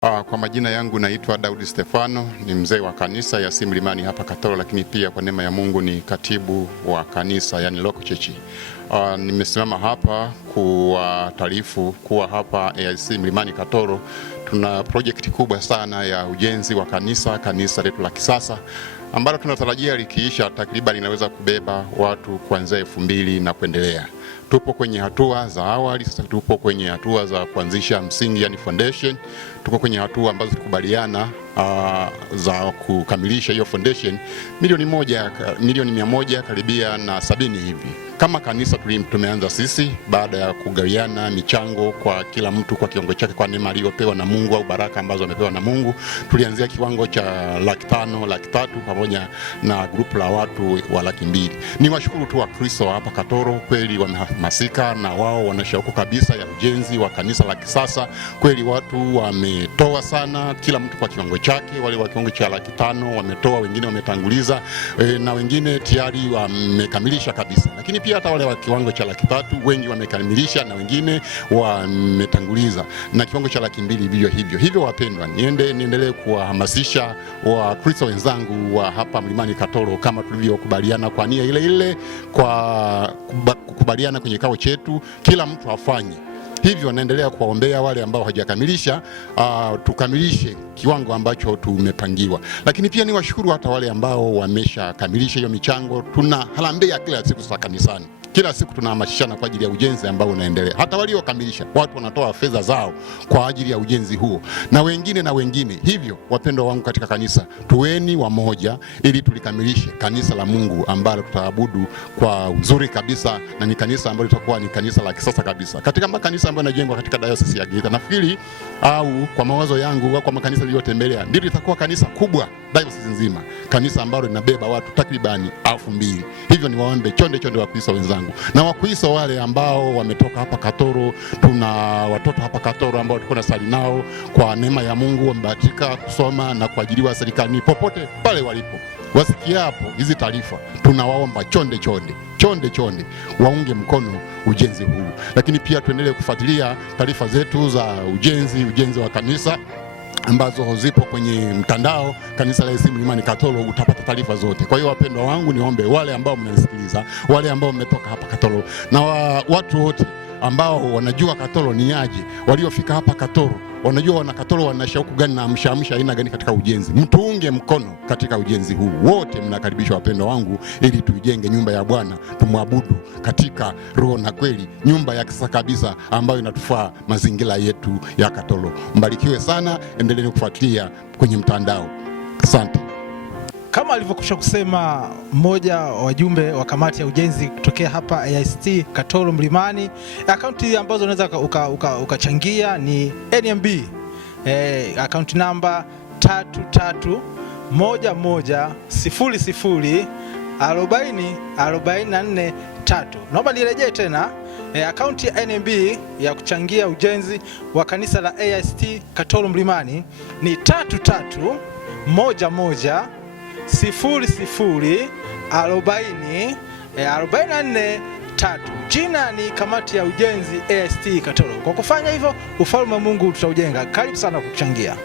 Kwa majina yangu naitwa Daudi Stefano, ni mzee wa kanisa ya Mlimani hapa Katoro, lakini pia kwa neema ya Mungu ni katibu wa kanisa, yani local church. Nimesimama hapa kuwataarifu kuwa hapa AIC Mlimani Katoro tuna project kubwa sana ya ujenzi wa kanisa letu la kisasa ambalo tunatarajia likiisha takriban linaweza kubeba watu kuanzia 2000 na kuendelea. Tupo kwenye hatua za awali, sasa tupo kwenye hatua za kuanzisha msingi, yani foundation. Tuko kwenye hatua ambazo tukubaliana za kukamilisha hiyo foundation milioni 100 karibia na 70 hivi. Kama kanisa tumeanza sisi baada ya kugawiana michango kwa kila mtu kwa kiwango chake kwa neema aliyopewa na Mungu au baraka ambazo amepewa na Mungu. Tulianzia kiwango cha 500,000, 300,000 pamoja na grupu la watu wa 200,000. Niwashukuru tu Wakristo hapa Katoro, kweli wamehamasika na wao wana shauku kabisa ya ujenzi wa kanisa la kisasa. Kweli watu wametoa sana, kila mtu kwa kiwango chake. Wale wa kiwango cha 500,000 wametoa, wengine wametanguliza na wengine tayari wamekamilisha kabisa. Lakini pia hata wale wa kiwango cha 300,000 wengi wamekamilisha na wengine wametanguliza, na kiwango cha 200,000 vivyo hivyo. Hivyo wapendwa, niendelee kuwahamasisha Wakristo wenzangu wa hapa Mlimani Katoro kama tulivyokubaliana kwa nia ile ile, kwa kukubaliana kwenye kikao chetu, kila mtu afanye hivyo. Naendelea kuwaombea wale ambao hawajakamilisha, tukamilishe kiwango ambacho tumepangiwa. Lakini pia niwashukuru hata wale ambao wameshakamilisha hiyo michango. Tuna harambee kila siku za kanisani. Kila siku tunahamasishana kwa ajili ya ujenzi ambao unaendelea. Hata waliokamilisha, watu wanatoa fedha zao kwa ajili ya ujenzi huo, na wengine. Hivyo wapendwa wangu katika kanisa, tuweni wamoja ili tulikamilishe kanisa la Mungu ambalo tutaabudu kwa uzuri kabisa, na ni kanisa ambalo litakuwa ni kanisa la kisasa kabisa. Katika makanisa ambayo yanajengwa katika diocese ya Geita, nafikiri au kwa mawazo yangu au kwa makanisa niliyotembelea, ndio litakuwa kanisa kubwa diocese nzima, kanisa ambalo linabeba watu takribani 2000. Hivyo ni waombe chonde wa Kristo wenzangu na Wakristo wale ambao wametoka hapa Katoro. Tuna watoto hapa Katoro ambao tulikuwa nasali nao, kwa neema ya Mungu wamebahatika kusoma na kuajiriwa serikalini. Popote pale walipo, wasikia hapo hizi taarifa, tunawaomba chonde waunge mkono ujenzi huu. Lakini pia tuendelee kufuatilia taarifa zetu za ujenzi wa kanisa ambazo zipo kwenye mtandao kanisa la AIC Mlimani Katoro, utapata taarifa zote. Kwa hiyo wapendwa wangu, niombe wale ambao mnasikiliza, wale ambao mmetoka hapa Katoro na watu wote ambao wanajua Katoro ni aje, waliofika hapa Katoro wanajua wana Katoro wana shauku gani na amshaamsha aina gani katika ujenzi, mtuunge mkono katika ujenzi huu. Wote mnakaribishwa wapendwa wangu, ili tuijenge nyumba ya Bwana, tumwabudu katika roho na kweli, nyumba ya kisasa kabisa ambayo inatufaa mazingira yetu ya Katoro. Mbarikiwe sana, endeleeni kufuatilia kwenye mtandao. Asante. Kama alivyokwisha kusema mmoja wa wajumbe wa kamati ya ujenzi kutokea hapa AIC Katoro Mlimani, akaunti ambazo unaweza ukachangia ni NMB, akaunti namba 331100404443. Naomba nirejee tena, akaunti ya NMB ya kuchangia ujenzi wa kanisa la AIC Katoro Mlimani ni 331100404443. Jina ni kamati ya ujenzi AIC Katoro. Kwa kufanya hivyo, ufalme wa Mungu tutaujenga. Karibu sana kuchangia.